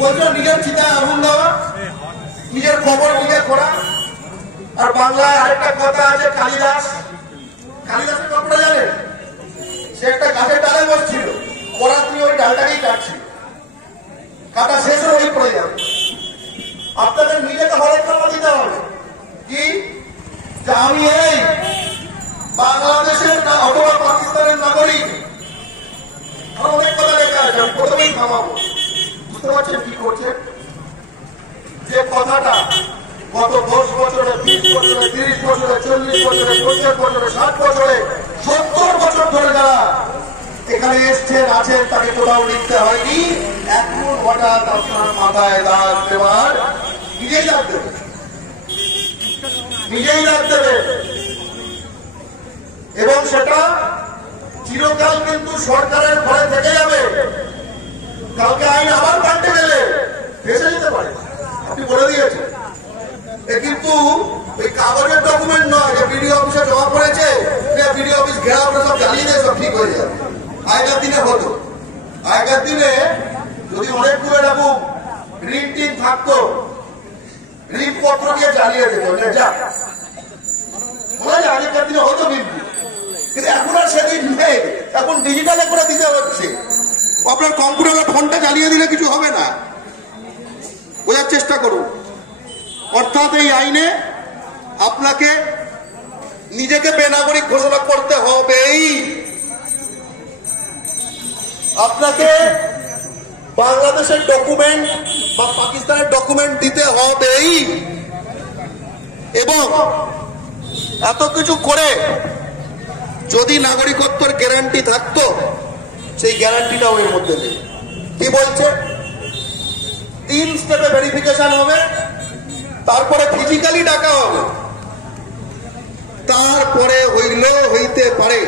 বলছো নিজের চিতায় আগুন দেওয়া, নিজের খবর নিজে করা। আর বাংলায় আরেকটা কথা আছে, কালিদাস। কালিদাসের গল্পটা জানেন? সে একটা গাছের ডালে বসছিল, পরাত নিয়ে ওই ডালটাকেই কাটছিল, কাটা শেষ হয়ে ওই পড়ে যাবে। আপনাদের নিজেকে হরেকনামা দিতে হবে কি, যে আমি এই বাংলাদেশের অথবা পাকিস্তানের নাগরিক। অনেক কথা লেখা আছে, আমি প্রথমেই থামাবো। বুঝতে পারছেন কি করছে? যে কথাটা গত 10 বছরে, 20 বছরে, 30 বছরে, 40 বছরে, 50 বছরে, 60 বছরে, 70 বছর ধরে যারা এখানে এসছেন আছেন, তাকে কোথাও লিখতে হয়নি। এখন হঠাৎ আপনার মাথায় দাগ দেওয়ার নিজেই দাগ দেবে, নিজেই দাগ দেবে। এবং সেটা চিরকাল কিন্তু সরকারের ঘরে থেকে যাবে। কালকে আইন আবার পাল্টে গেলে ভেসে যেতে পারে, আপনি বলে দিয়েছেন। কিন্তু ওই কাগজের ডকুমেন্ট নয় যে বিডিও অফিসে জমা পড়েছে, বিডিও অফিস ঘেরাও করে সব জ্বালিয়ে দিয়ে সব ঠিক হয়ে যাবে। আগেকার দিনে হতো, আগেকার দিনে যদি অনেকগুলো এরকম ঋণ টিন থাকতো, ঋণপত্র দিয়ে জ্বালিয়ে যেত। আগেকার দিনে হতো কিন্তু এখন আর সেদিন নেই, এখন ডিজিটালে করে দিতে হচ্ছে। আপনার কম্পিউটারে ফোনটা জ্বালিয়ে দিলে কিছু হবে না, বোঝার চেষ্টা করুন। অর্থাৎ এই আইনে আপনাকে নিজেকে বেনাগরিক ঘোষণা করতে হবেই, আপনাকে বাংলাদেশের ডকুমেন্ট বা পাকিস্তানের ডকুমেন্ট দিতে হবেই। এবং এত কিছু করে যদি নাগরিকত্বের গ্যারান্টি থাকতো, সেই গ্যারান্টিটাও এর মধ্যে নেই। কি বলছে? 3 স্টেপে ভেরিফিকেশন হবে, তারপরে ফিজিক্যালি ডাকা হবে, তারপরে হইতে পারে।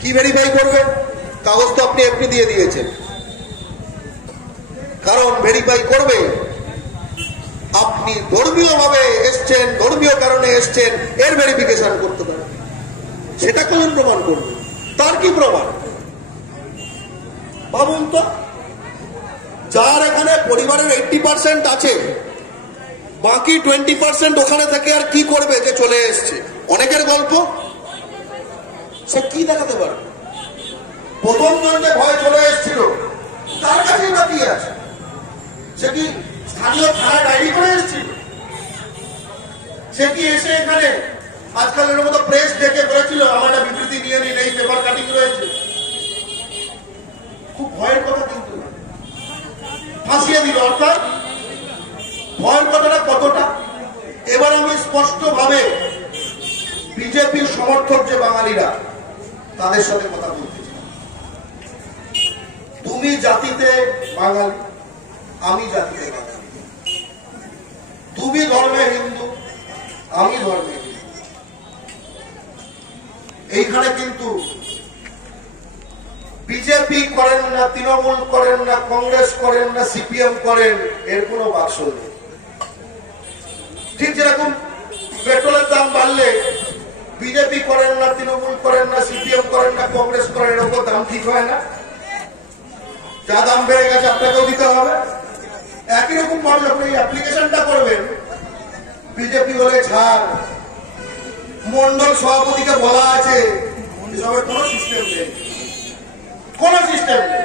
কি ভেরিফাই করবে? কাগজ তো আপনি এমনি দিয়ে দিয়েছেন, কারণ ভেরিফাই করবে আপনি ধর্মীয় ভাবে এসছেন, ধর্মীয় কারণে এসছেন, এর ভেরিফিকেশন করতে পারে। সেটা কোন প্রমাণ করবে? তার কি প্রমাণ? ভাবুন তো, যার এখানে পরিবারের 80% আছে, বাকি 20% ওখানে থেকে আর কি করবে যে চলে এসছে? অনেকের গল্প, সে কি দেখাতে পারবে? প্রথম জনকে ভয় চলে এসেছিল, তার কাছেই বাকি আছে। সে কি স্থানীয় থানায় ডায়েরি করে এসেছিল? সে কি এসে এখানে আজকালের মতো প্রেস ডেকে করেছিল আমার একটা বিবৃতি নিয়ে নিন, এই পেপার কাটিং রয়েছে? খুব ভয়ের কথা, কিন্তু ফাঁসিয়ে দিল। অর্থাৎ ভয়ের কথাটা কতটা? এবার আমি স্পষ্ট ভাবে বিজেপির সমর্থক যে বাঙালিরা, তাদের সাথে কথা বলতে চাই। তুমি জাতিতে বাঙালি, আমি জাতিতে বাঙালি। তুমি ধর্মে হিন্দু, আমি ধর্মে হিন্দু। এইখানে কিন্তু বিজেপি করেন না, তৃণমূল করেন না, কংগ্রেস করেন না, সিপিএম করেন, এর কোনো বাক্স নেই। ঠিক যেরকম পেট্রোলের দাম বাড়লে বিজেপি করেন না, তৃণমূল করেন না, সিপিএম করেন না, কংগ্রেস করেন, এর উপর দাম ঠিক হয় না। যা দাম বেড়ে গেছে আপনাকেও দিতে হবে। একই রকম ভাবে যখন এই অ্যাপ্লিকেশনটা করবেন, বিজেপি বলে ছাড়, মন্ডল সভাপতিকে বলা আছে, এসবের কোনো সিস্টেম নেই, কোনো সিস্টেম নেই।